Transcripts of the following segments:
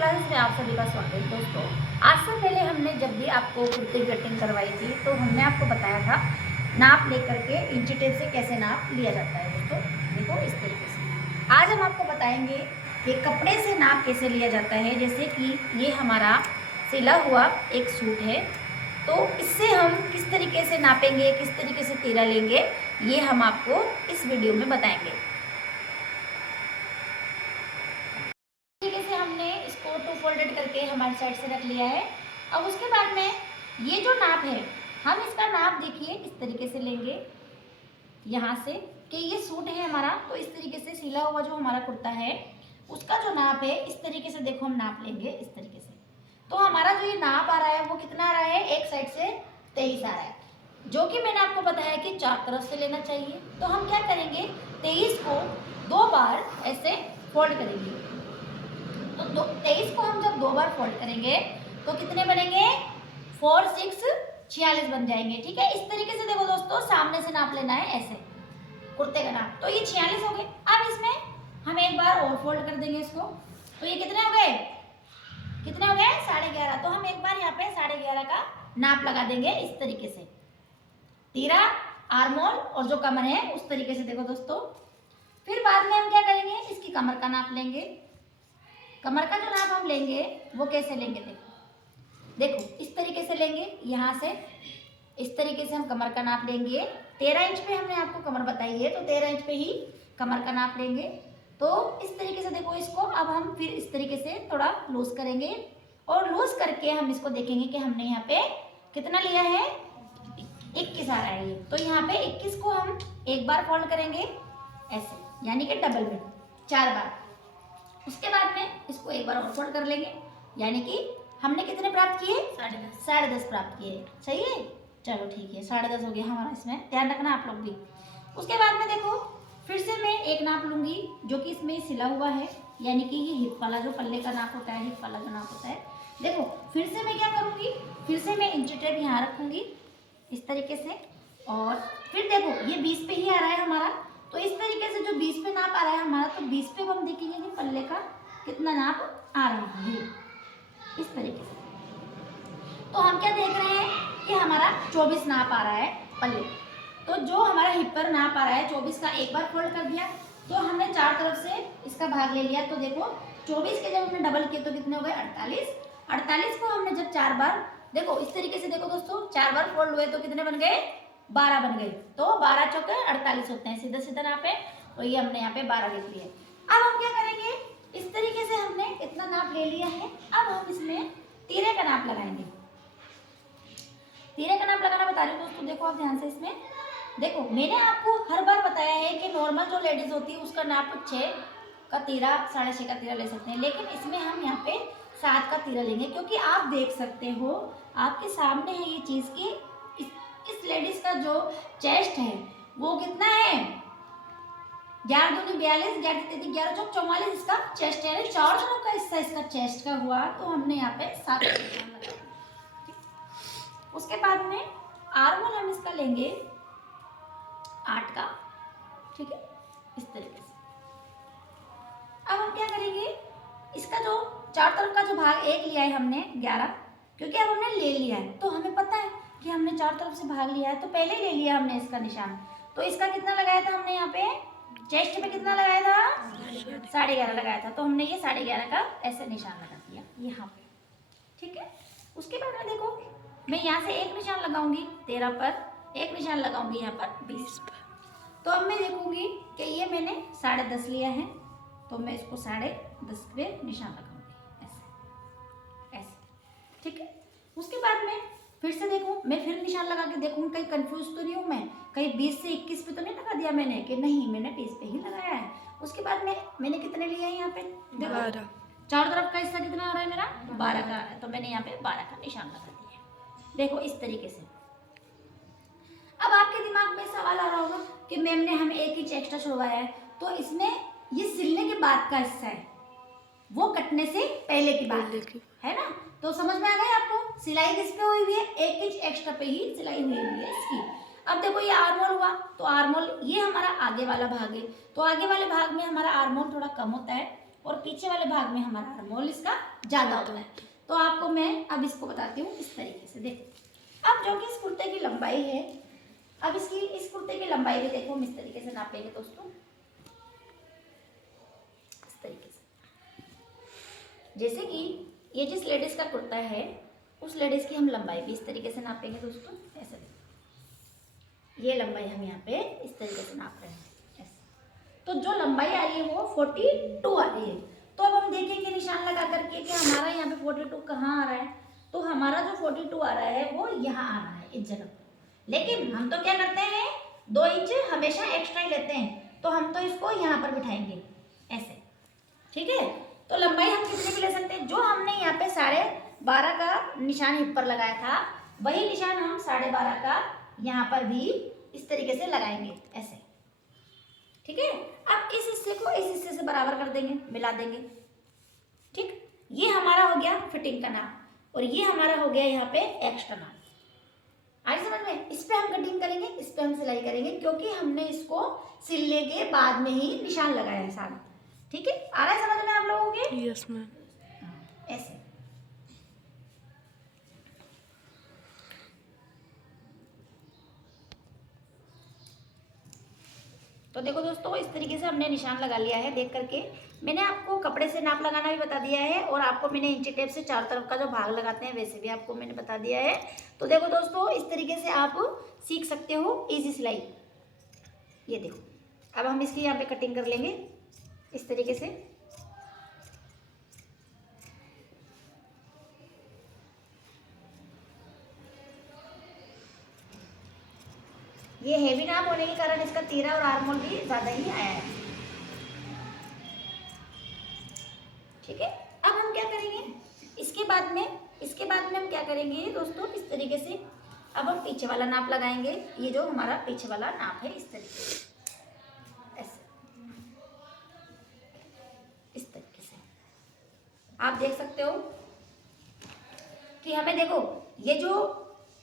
Classes में आप सभी का स्वागत है दोस्तों। आज से पहले हमने जब भी आपको कुर्ते की कटिंग करवाई थी तो हमने आपको बताया था नाप लेकर के इंची टेप से कैसे नाप लिया जाता है। दोस्तों देखो इस तरीके से आज हम आपको बताएंगे कि कपड़े से नाप कैसे लिया जाता है। जैसे कि ये हमारा सिला हुआ एक सूट है, तो इससे हम किस तरीके से नापेंगे, किस तरीके से तीरा लेंगे, ये हम आपको इस वीडियो में बताएंगे। फोल्डेड करके हमारी साइड से रख लिया है। अब उसके बाद में ये जो नाप है, हम इसका नाप देखिए इस तरीके से लेंगे यहाँ से कि ये सूट है हमारा, तो इस तरीके से सिला हुआ जो हमारा कुर्ता है उसका जो नाप है इस तरीके से देखो हम नाप लेंगे इस तरीके से। तो हमारा जो ये नाप आ रहा है वो कितना आ रहा है, एक साइड से 23 आ रहा है, जो कि मैंने आपको बताया कि 4 तरफ से लेना चाहिए। तो हम क्या करेंगे, 23 को 2 बार ऐसे फोल्ड करेंगे। तो 23 को हम जब 2 बार फोल्ड करेंगे तो कितने बनेंगे, 4 6 46 बन जाएंगे। ठीक है, इस तरीके से देखो दोस्तों, सामने से नाप लेना है ऐसे कुर्ते का नाप। तो ये 46 हो गए। अब इसमें हम एक बार और फोल्ड कर देंगे इसको, तो ये कितने हो गए, कितने हो गए, 11.5। तो हम एक बार यहाँ पे 11.5 का नाप लगा देंगे इस तरीके से, तीरा आर्मोल और जो कमर है उस तरीके से देखो दोस्तों। फिर बाद में हम क्या करेंगे, इसकी कमर का नाप लेंगे। कमर का जो नाप हम लेंगे वो कैसे लेंगे, देखो इस तरीके से लेंगे, यहाँ से इस तरीके से हम कमर का नाप लेंगे। 13 इंच पे हमने आपको कमर बताई है, तो 13 इंच पे ही कमर का नाप लेंगे। तो इस तरीके से देखो इसको अब हम फिर इस तरीके से थोड़ा लूज करेंगे और लूज करके हम इसको देखेंगे कि हमने यहाँ पे कितना लिया है, 21 आ रहा है ये। तो यहाँ पे 21 को हम एक बार फोल्ड करेंगे ऐसे, यानी कि डबल में 4 बार। उसके बाद में इसको एक बार और फोल्ड कर लेंगे, यानी कि हमने कितने प्राप्त किए, 10.5 प्राप्त किए। सही है, चलो ठीक है, 10.5 हो गया हमारा, इसमें ध्यान रखना आप लोग भी। उसके बाद में देखो फिर से मैं एक नाप लूंगी जो कि इसमें सिला हुआ है, यानी कि ये हिप वाला जो पल्ले का नाप होता है, हिप वाला जो नाप होता है। देखो फिर से मैं क्या करूँगी, फिर से मैं इंची टेप यहाँ रखूँगी इस तरीके से, और फिर देखो ये 20 पे ही आ रहा है हमारा। तो इस तरीके से जो 20 पे नाप आ रहा है हमारा, तो 20 पे हम देखेंगे कि पल्ले का कितना नाप आ रहा है इस तरीके से। तो हम क्या देख रहे हैं कि हमारा 24 नाप आ रहा है पल्ले। तो जो हमारा हिप पर नाप आ रहा है 24 का, एक बार फोल्ड कर दिया तो हमने 4 तरफ से इसका भाग ले लिया। तो देखो 24 के जब हमने डबल किए तो कितने हो गए, 48। 48 को हमने जब 4 बार, देखो इस तरीके से देखो दोस्तों, 4 बार फोल्ड हुए तो कितने बन गए, 12 बन गए। तो 12 चौके 48 होते हैं, सीधा सीधा नाप है। तो ये हमने यहाँ पे 12 लिख लिए। अब हम क्या करेंगे, इस तरीके से हमने इतना नाप ले लिया है। अब हम इसमें तीरे का नाप लगाएंगे। तीरे का नाप लगाना बता रही हूँ दोस्तों, देखो आप ध्यान से इसमें देखो, मैंने आपको हर बार बताया है कि नॉर्मल जो लेडीज होती है उसका नाप 6 का तीरा, 6.5 का तीरा ले सकते हैं, लेकिन इसमें हम यहाँ पे 7 का तीरा लेंगे, क्योंकि आप देख सकते हो आपके सामने है ये चीज़ की इस लेडीज का जो चेस्ट है वो कितना है, 11 दूनी 42, 11 तीन 11 चौक 44 इसका चेस्ट है, 4 जनों का हिस्सा इसका चेस्ट का हुआ। तो हमने यहाँ पे 7 का निशान लगाया। उसके बाद में आर्मोल हम इसका लेंगे 8 का, ठीक है, इस तरीके से। अब हम क्या करेंगे, इसका जो 4 तरफ का जो भाग एक लिया है हमने 11, क्योंकि अब हमने ले लिया है तो हमें पता है कि हमने 4 तरफ से भाग लिया है, तो पहले ही ले लिया हमने इसका निशान। तो इसका कितना लगाया था हमने, यहाँ पे चेस्ट पे कितना लगाया था, 11.5 लगाया था। तो हमने ये 11.5 का ऐसे निशान लगा दिया यहाँ पे, ठीक है। उसके बाद में देखो मैं यहाँ से एक निशान लगाऊंगी 13 पर, एक निशान लगाऊंगी यहाँ पर 20 पर। तो अब मैं देखूंगी कि ये मैंने 10.5 लिया है, तो मैं इसको 10.5 पे निशान लगाऊंगी ऐसे ऐसे, ठीक है। उसके बाद में फिर से देखूं, मैं फिर निशान लगा के देखूं कहीं कंफ्यूज तो नहीं हूँ मैं, कहीं 20 से 21 पे तो नहीं लगा दिया मैंने, कि नहीं मैंने 20 पे ही लगाया है। उसके बाद में मैंने कितने लिए हैं यहाँ पे, 12, 4 तरफ का हिस्सा कितना आ रहा है मेरा, 12 का आ रहा है, तो मैंने यहाँ पे 12 का निशान लगा दिया। देखो इस तरीके से। अब आपके दिमाग में सवाल आ रहा होगा कि मैम ने हमें 1 इंच एक्स्ट्रा छुड़वाया है, तो इसमें ये सिलने के बाद का हिस्सा है, वो कटने से पहले की बात है ना। तो समझ में आ गया आपको, सिलाई किस पे हुई हुई है, 1 इंच एक्स्ट्रा पे ही सिलाई हुई है इसकी। अब देखो ये आर्मोल हुआ, तो आर्मोल ये हमारा आगे वाला भाग है, तो आगे वाले भाग में हमारा आर्मोल थोड़ा कम होता है, और पीछे वाले भाग में हमारा आर्मोल इसका ज़्यादा होता है। तो आपको मैं अब इसको बताती हूँ इस तरीके से। देखो अब जो कि इस कुर्ते की लंबाई है, अब इस कुर्ते की लंबाई भी देखो हम इस तरीके से नापेंगे दोस्तों, इस तरीके से। जैसे कि ये जिस लेडीज का कुर्ता है उस लेडीज की हम लंबाई भी इस तरीके से नापेंगे दोस्तों, ऐसे। ये लंबाई हम यहाँ पे इस तरीके से नाप रहे हैं ऐसे। तो जो लंबाई आ रही है वो 42 आ रही है। तो अब हम देखेंगे निशान लगा करके कि हमारा यहाँ पे 42 कहाँ आ रहा है। तो हमारा जो 42 आ रहा है वो यहाँ आ रहा है इस जगह पर। लेकिन हम तो क्या करते हैं, 2 इंच हमेशा एक्स्ट्रा ही लेते हैं, तो हम तो इसको यहाँ पर बिठाएंगे ऐसे, ठीक है। तो लंबाई हम कितने की ले सकते हैं, जो हमने यहाँ पे 12.5 का निशान हिप पर लगाया था वही निशान हम 12.5 का यहाँ पर भी इस तरीके से लगाएंगे ऐसे, ठीक है। अब इस हिस्से को इस हिस्से से बराबर कर देंगे, मिला देंगे, ठीक। ये हमारा हो गया फिटिंग का नाप और ये हमारा हो गया यहाँ पे एक्स्ट्रा नाप। आगे समझ में, इस पे हम कटिंग करेंगे, इस पे हम सिलाई करेंगे, क्योंकि हमने इसको सिलने के बाद में ही निशान लगाया है सारा, ठीक है। आ रहा है समझ में आप लोगों के? Yes ma'am. ऐसे तो देखो दोस्तों इस तरीके से हमने निशान लगा लिया है। देख करके मैंने आपको कपड़े से नाप लगाना भी बता दिया है और आपको मैंने इंची टेप से चारों तरफ का जो भाग लगाते हैं वैसे भी आपको मैंने बता दिया है। तो देखो दोस्तों इस तरीके से आप सीख सकते हो इजी सिलाई। ये देखो अब हम इसकी यहाँ पे कटिंग कर लेंगे इस तरीके से। ये हेवी नाप होने के कारण इसका तीरा और आर्मोल भी ज़्यादा ही आया है, ठीक है। अब हम क्या करेंगे इसके बाद में हम क्या करेंगे दोस्तों, इस तरीके से अब हम पीछे वाला नाप लगाएंगे। ये जो हमारा पीछे वाला नाप है इस तरीके से, ऐसे इस तरीके से आप देख सकते हो कि हमें देखो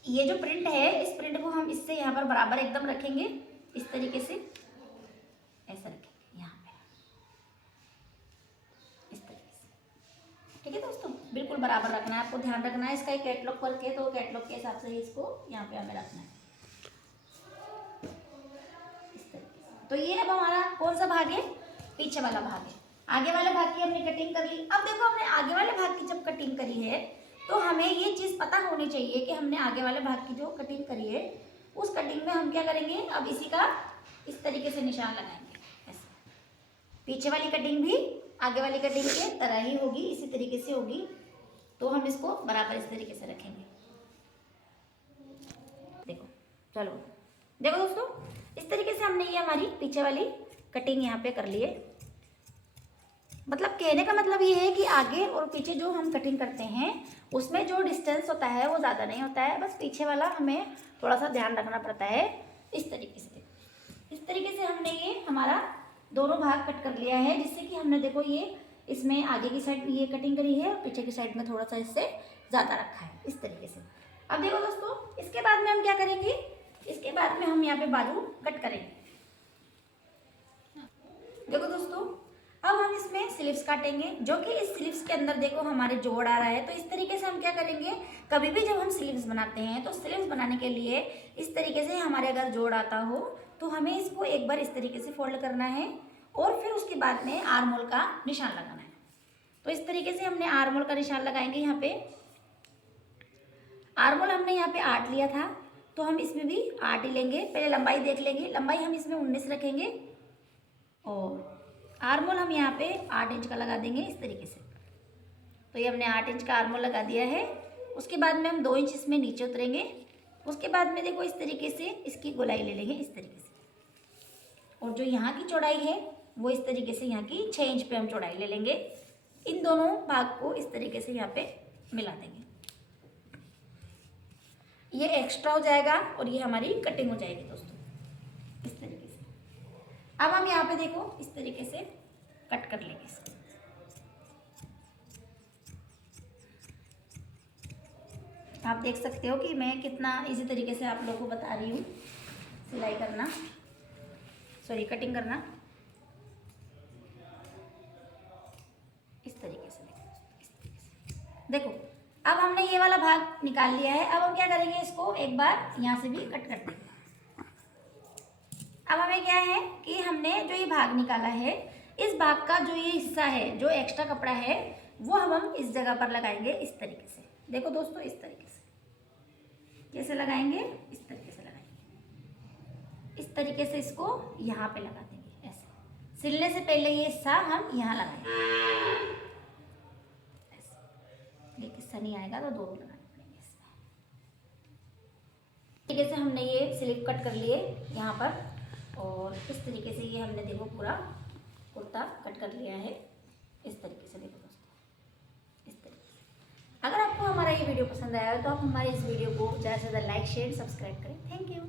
ये जो प्रिंट है इस प्रिंट को हम इससे यहाँ पर बराबर एकदम रखेंगे इस तरीके से, ऐसा रखेंगे यहाँ पे इस तरीके से, ठीक है दोस्तों। बिल्कुल बराबर रखना है, आपको ध्यान रखना है इसका। एक कैटलॉग पर के तो कैटलॉग के हिसाब से ही इसको यहाँ पे हमें रखना है इस तरीके से। तो ये अब हमारा कौन सा भाग है, पीछे वाला भाग है। आगे वाले भाग की हमने कटिंग कर ली। अब देखो हमने आगे वाले भाग की जब कटिंग करी है तो हमें ये चीज़ पता होनी चाहिए कि हमने आगे वाले भाग की जो कटिंग करी है उस कटिंग में हम क्या करेंगे, अब इसी का इस तरीके से निशान लगाएंगे ऐसे। पीछे वाली कटिंग भी आगे वाली कटिंग के तरह ही होगी, इसी तरीके से होगी। तो हम इसको बराबर इस तरीके से रखेंगे। देखो चलो देखो दोस्तों इस तरीके से हमने ये हमारी पीछे वाली कटिंग यहाँ पे कर ली है। मतलब कहने का मतलब ये है कि आगे और पीछे जो हम कटिंग करते हैं उसमें जो डिस्टेंस होता है वो ज़्यादा नहीं होता है, बस पीछे वाला हमें थोड़ा सा ध्यान रखना पड़ता है इस तरीके से। इस तरीके से हमने ये हमारा दोनों भाग कट कर लिया है, जिससे कि हमने देखो ये इसमें आगे की साइड ये कटिंग करी है और पीछे की साइड में थोड़ा सा इससे ज़्यादा रखा है इस तरीके से। अब देखो दोस्तों इसके बाद में हम क्या करेंगे, इसके बाद में हम यहाँ पे बाजू कट करेंगे। देखो दोस्तों अब हम इसमें स्लीव्स काटेंगे, जो कि इस स्लीव्स के अंदर देखो हमारे जोड़ आ रहा है। तो इस तरीके से हम क्या करेंगे, कभी भी जब हम स्लीव्स बनाते हैं तो स्लीव्स बनाने के लिए इस तरीके से हमारे अगर जोड़ आता हो तो हमें इसको एक बार इस तरीके से फोल्ड करना है और फिर उसके बाद में आर्मोल का निशान लगाना है। तो इस तरीके से हमने आर्मोल का निशान लगाएंगे। यहाँ पे आर्मोल हमने यहाँ पे 8 लिया था तो हम इसमें भी 8 ही लेंगे। पहले लंबाई देख लेंगे, लंबाई हम इसमें 19 रखेंगे और आर्मोल हम यहाँ पे 8 इंच का लगा देंगे इस तरीके से। तो ये हमने 8 इंच का आर्मोल लगा दिया है। उसके बाद में हम 2 इंच इसमें नीचे उतरेंगे। उसके बाद में देखो इस तरीके से इसकी गोलाई ले लेंगे इस तरीके से, और जो यहाँ की चौड़ाई है वो इस तरीके से यहाँ की 6 इंच पे हम चौड़ाई ले लेंगे। इन दोनों भाग को इस तरीके से यहाँ पे मिला देंगे। ये एक्स्ट्रा हो जाएगा और ये हमारी कटिंग हो जाएगी दोस्तों इस तरीके से। अब हम यहाँ पे देखो इस तरीके से कट कर लेंगे इसको। आप देख सकते हो कि मैं कितना इसी तरीके से आप लोगों को बता रही हूँ सिलाई करना, सॉरी कटिंग करना। देखो अब हमने ये वाला भाग निकाल लिया है। अब हम क्या करेंगे, इसको एक बार यहाँ से भी कट कर देंगे। अब हमें क्या है कि हमने जो ये भाग निकाला है, इस भाग का जो ये हिस्सा है, जो एक्स्ट्रा कपड़ा है, वो हम इस जगह पर लगाएंगे इस तरीके से। देखो दोस्तों, इस तरीके से कैसे लगाएंगे, इस तरीके से लगाएंगे। इस तरीके से इसको यहाँ पे लगा देंगे ऐसे। सिलने से पहले ये हिस्सा हम यहाँ लगाएंगे ऐसे। एक हिस्सा नहीं आएगा तो दोनों लगाने पड़ेंगे इसमें। इस तरीके से हमने ये स्लीव कट कर लिए यहाँ पर, और इस तरीके से ये हमने देखो पूरा कुर्ता कट कर लिया है इस तरीके से। देखो दोस्तों, इस तरीके से। अगर आपको हमारा ये वीडियो पसंद आया है तो आप हमारे इस वीडियो को ज़्यादा से ज़्यादा लाइक, शेयर, सब्सक्राइब करें। Thank you.